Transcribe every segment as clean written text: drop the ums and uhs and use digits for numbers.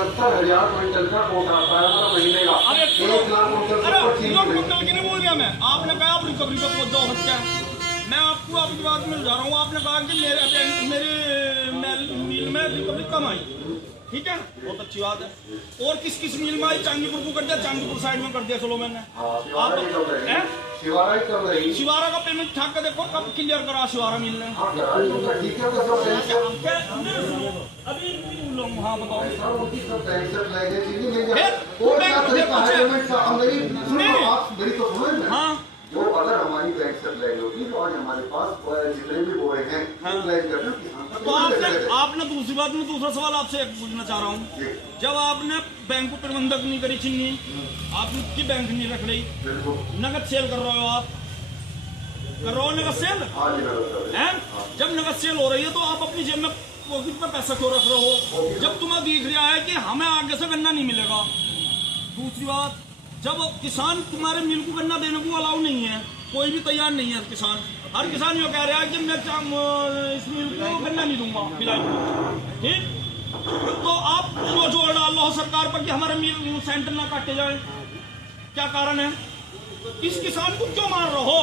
70,000 quintal का कोटा आता है महीने का। 1,00,000 क्विंटल की नहीं बोल गया मैं, आपने कहा आप रिकवरी का मुद्दा हो सकता है। मैं आपको आपकी बात में जा रहा हूँ, आपने कहा कि मेरे मिल में रिकवरी कम आई, ठीक है, बहुत अच्छी बात है। और किस किस मिल में आई? चांदीपुर को कर दिया, चांदीपुर साइड में कर दिया, चलो मैंने आप शिवारा का पेमेंट ठाक कर देखो, कब क्लियर करा शिवारा मिल ने? अभी हाँ बताओ, हाँ वो अगर हमारी बैंक से अप्लाई होगी तो आज हमारे पास जितने भी बोए हैं अप्लाई करना। तो आपने दूसरी बात में दूसरा सवाल आपसे पूछना चाह रहा हूँ, जब आपने बैंक को प्रबंधक नहीं करी चिन्नी, आपकी बैंक नहीं रख रही, नगद सेल कर रहे हो, आप कर रहे हो नगद सेल है? जब नगद सेल हो रही है तो आप अपनी जेब में पॉकेट में पैसा क्यों रख रहे हो, जब तुम्हें दिख रहा है कि हमें आगे से गन्ना नहीं मिलेगा? दूसरी बात, जब किसान तुम्हारे मिल को गन्ना देने को अलाउ नहीं है, कोई भी तैयार नहीं है किसान, हर किसान ये कह रहा है कि मैं इस मिल को गन्ना नहीं दूंगा फिलहाल, ठीक? तो आप जो जोर डाल लो सरकार पर कि हमारे मिल सेंटर ना काटे जाए, क्या कारण है? इस किसान को क्यों मार रहे हो?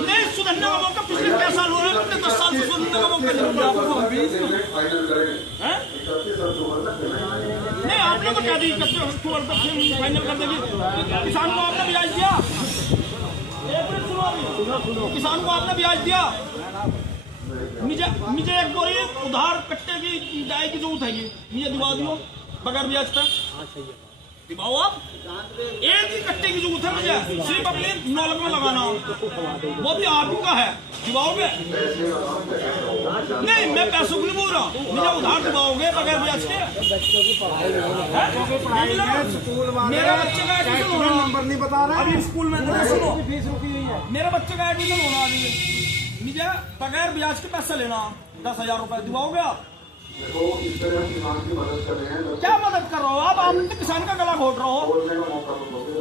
नहीं, सुधरने का मौका पिछले 10 साल हो रहे हैं, 10 साल से सुधरने का मौका नहीं मिला आपको। नहीं, आपने तो क्या दी अक्टूबर तक फाइनल कर देगी। किसान को आपने ब्याज दिया, किसान को आपने ब्याज दिया। मुझे एक बोरी उधार कट्टे की जाए की जरूरत है, मुझे दिवा दियो बगैर ब्याज पे, दिवाओ आप। एक ही कट्टे की जरूरत है मुझे, सिर्फ अपने नौलक में लगाना हो, वो भी आप ही का है, दिवाओगे? नहीं, मैं पैसों को नहीं बोल रहा, मुझे उधार दिवाओगे बगैर ब्याज के? मेरे बच्चे का एडमिशन होना, नंबर नहीं बता रहा अभी स्कूल में, सुनो, मेरे बच्चे का एडमिशन होना अभी, मुझे बगैर ब्याज के पैसा लेना 10,000 रुपए, दिवाओगे आप? तो इस तरह किसान की मदद कर रहे हैं। क्या मदद कर रहे हो आप? आप किसान का गला घोट रहे हो।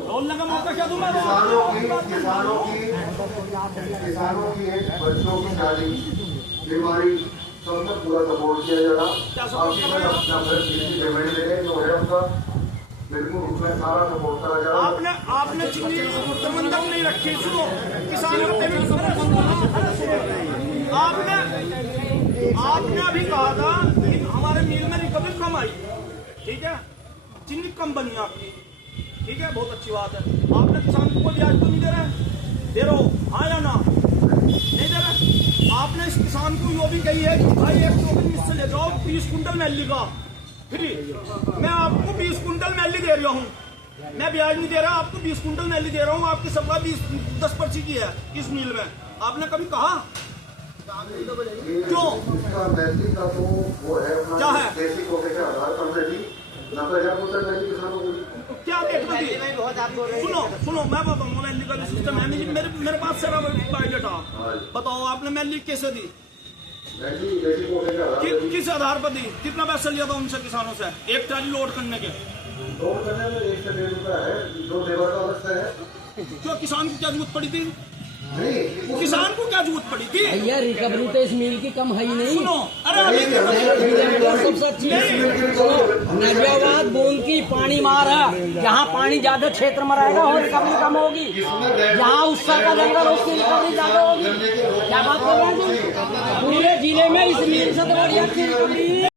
बोलने का मौका क्या दूं मैं? किसानों की बच्चों की शादी, बीमारी, सब तक पूरा सपोर्ट किया जा रहा। अपना पेमेंट दे जो है उनका बिल्कुल उसमें सारा सपोर्ट करा जा रहा। आपने चिन्नी प्रबंधक नहीं रखी, सुनो, किसान का पेमेंट आपने अभी कहा था कि हमारे मिल में रिकवरी कम आई, ठीक है, चिन्नी कम बनी आपकी, ठीक है, बहुत अच्छी बात है। आपने किसान को ब्याज तो नहीं दे रहे, दे रहे हो, हाँ या ना? नहीं दे रहे। आपने इस किसान को यो भी कही है कि भाई एक टोकन मुझसे ले जाओ 20 कुंटल मैली का फ्री, मैं आपको 20 कुंटल मैली दे रहा हूँ, मैं ब्याज नहीं दे रहा, आपको 20 कुंटल मैली दे रहा हूँ, आपकी सबका 10 पर्ची की है इस मिल में, आपने कभी कहा? क्यों? का तो वो है क्या है? देसी कोटे के आधार पर 90,000 कुंटल मैली किसानों को क्या देखना थी? सुनो, मैं बताऊँ मैली का सिस्टम है, मेरे पास से पायलट आ, बताओ आपने मैली कैसे दी, किस आधार पर दी, कितना पैसा लिया था उनसे किसानों से एक ट्राली लोड करने के? लोड करने में 1 से 1.5 रुपया है, जो लेबर का अलग से है। क्यों किसान को क्या जरूरत पड़ी थी? किसान को क्या जरूरत पड़ी थी? भैया रिकवरी तो इस मिल की कम है ही नहीं। सुनो, अरे सबसे अच्छी नजाबाद बोल की पानी मार है, जहाँ पानी ज्यादा क्षेत्र में रहेगा और रिकवरी कम होगी, जहाँ उसका का जंगल उसकी रिकवरी ज्यादा होगी। क्या बात कर रहे हैं? पूरे जिले में इस मिल से तो बढ़िया रिकवरी